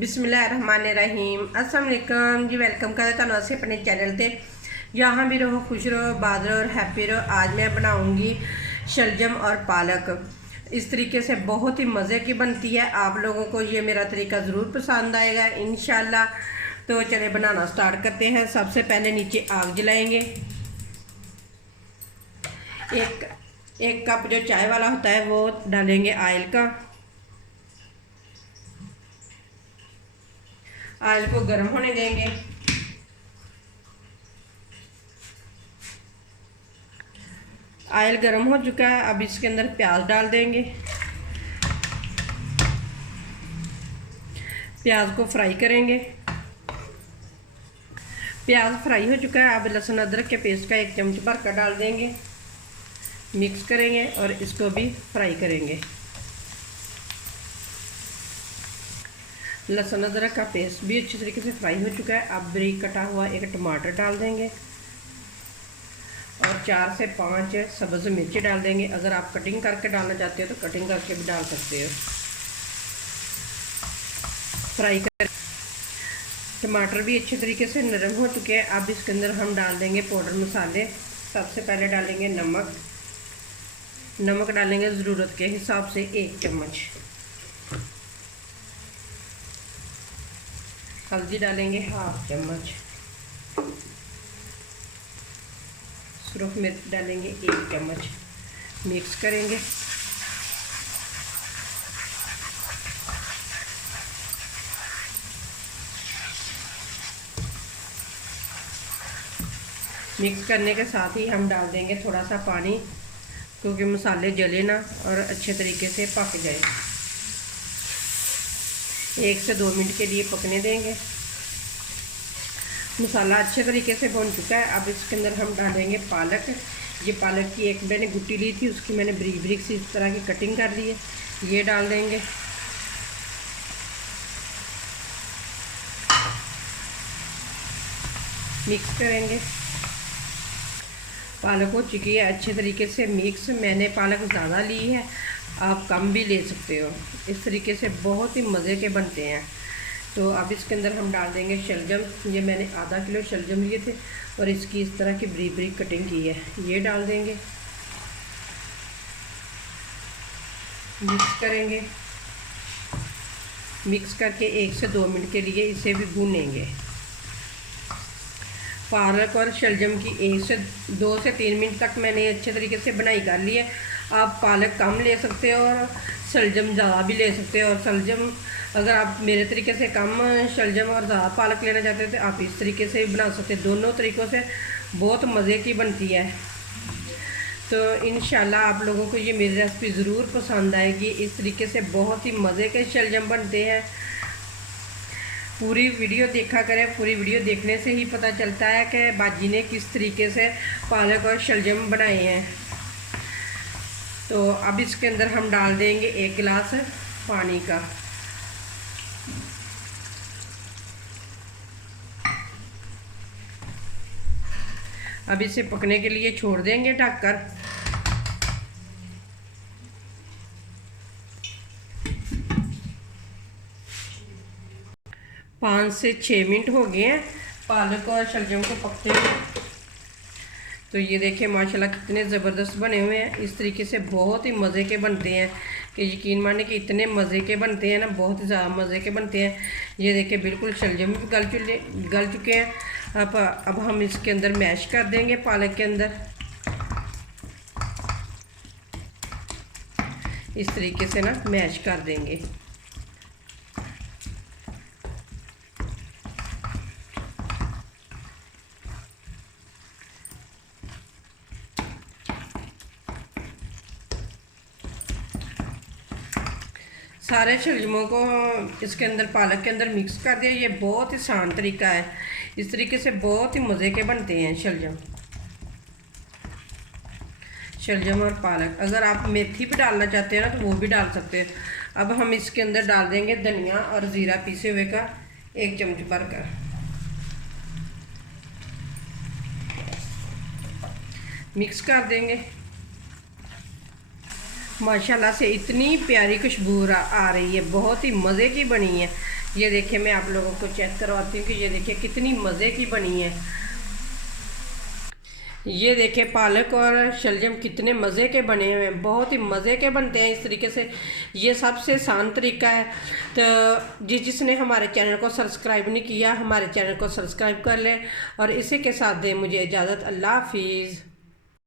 बिस्मिल्लाहिर्रहमानिर्रहीम अस्सलाम वालेकुम जी। वेलकम करते तुहानू असीं अपने चैनल ते। यहाँ भी रहो, खुश रहो, आबाद रहो और हैप्पी रहो। आज मैं बनाऊँगी शलजम और पालक। इस तरीके से बहुत ही मज़े की बनती है। आप लोगों को ये मेरा तरीका ज़रूर पसंद आएगा इंशाल्लाह। तो चले बनाना स्टार्ट करते हैं। सबसे पहले नीचे आग जलाएंगे। एक कप जो चाय वाला होता है वो डालेंगे ऑयल का। ऑयल को गर्म होने देंगे। ऑयल गर्म हो चुका है, अब इसके अंदर प्याज डाल देंगे। प्याज को फ्राई करेंगे। प्याज फ्राई हो चुका है, अब लहसुन अदरक के पेस्ट का 1 चम्मच भर कर डाल देंगे। मिक्स करेंगे और इसको भी फ्राई करेंगे। लहसुन अदरक का पेस्ट भी अच्छी तरीके से फ्राई हो चुका है। अब बारीक कटा हुआ 1 टमाटर डाल देंगे और 4 से 5 सब्ज़ मिर्च डाल देंगे। अगर आप कटिंग करके डालना चाहते हो तो कटिंग करके भी डाल सकते हो। फ्राई कर टमाटर भी अच्छे तरीके से नरम हो चुके हैं। अब इसके अंदर हम डाल देंगे पाउडर मसाले। सबसे पहले डालेंगे नमक। नमक डालेंगे ज़रूरत के हिसाब से 1 चम्मच। हल्दी डालेंगे 1/2 चम्मच। सुरख मिर्च डालेंगे 1 चम्मच। मिक्स करेंगे। मिक्स करने के साथ ही हम डाल देंगे थोड़ा सा पानी, क्योंकि मसाले जले ना और अच्छे तरीके से पक जाए। 1 से 2 मिनट के लिए पकने देंगे। मसाला अच्छे तरीके से भुन चुका है। अब इसके अंदर हम डालेंगे पालक। ये पालक की एक मैंने गुट्टी ली थी, उसकी मैंने बारीक बारीक सी इस तरह की कटिंग कर ली है। ये डाल देंगे। मिक्स करेंगे। पालक हो चुकी है अच्छे तरीके से मिक्स। मैंने पालक ज़्यादा ली है, आप कम भी ले सकते हो। इस तरीके से बहुत ही मज़े के बनते हैं। तो अब इसके अंदर हम डाल देंगे शलजम। ये मैंने आधा किलो शलजम लिए थे और इसकी इस तरह की बारीक बारीक कटिंग की है। ये डाल देंगे। मिक्स करेंगे। मिक्स करके 1 से 2 मिनट के लिए इसे भी भूनेंगे। पालक और शलजम की 2 से 3 मिनट तक मैंने अच्छे तरीके से बनाई कर ली है। आप पालक कम ले सकते हो और शलजम ज़्यादा भी ले सकते हो। और शलजम अगर आप मेरे तरीके से कम शलजम और ज़्यादा पालक लेना चाहते हो तो आप इस तरीके से भी बना सकते हो। दोनों तरीक़ों से बहुत मज़े की बनती है। तो इंशाल्लाह आप लोगों को ये मेरी रेसिपी ज़रूर पसंद आएगी। इस तरीके से बहुत ही मज़े के शलजम बनते हैं। पूरी वीडियो देखा करें। पूरी वीडियो देखने से ही पता चलता है कि बाजी ने किस तरीके से पालक और शलजम बनाए हैं। तो अब इसके अंदर हम डाल देंगे 1 गिलास पानी का। अब इसे पकने के लिए छोड़ देंगे ढककर। पाँच से 6 मिनट हो गए हैं पालक और शलजम को पकते हुए। तो ये देखिए माशाल्लाह कितने ज़बरदस्त बने हुए हैं। इस तरीके से बहुत ही मज़े के बनते हैं कि यकीन माने कि इतने मज़े के बनते हैं ना, बहुत ही ज़्यादा मज़े के बनते हैं। ये देखिए बिल्कुल शलजम भी गल चुके हैं। अब हम इसके अंदर मैश कर देंगे पालक के अंदर। इस तरीके से ना मैश कर देंगे। सारे शलजमों को इसके अंदर पालक के अंदर मिक्स कर दिया। ये बहुत ही आसान तरीका है। इस तरीके से बहुत ही मज़े के बनते हैं शलजम और पालक। अगर आप मेथी भी डालना चाहते हैं ना तो वो भी डाल सकते हैं। अब हम इसके अंदर डाल देंगे धनिया और ज़ीरा पीसे हुए का 1 चम्मच भरकर। मिक्स कर देंगे। माशाल्लाह से इतनी प्यारी खुशबू आ रही है, बहुत ही मज़े की बनी है। ये देखिए मैं आप लोगों को चेक करवाती हूँ कि ये देखिए कितनी मज़े की बनी है। ये देखिए पालक और शलजम कितने मज़े के बने हुए हैं, बहुत ही मज़े के बनते हैं इस तरीके से। ये सबसे आसान तरीका है। तो जिसने हमारे चैनल को सब्सक्राइब नहीं किया, हमारे चैनल को सब्सक्राइब कर लें और इसी के साथ दें मुझे इजाज़त। अल्लाह हाफिज़।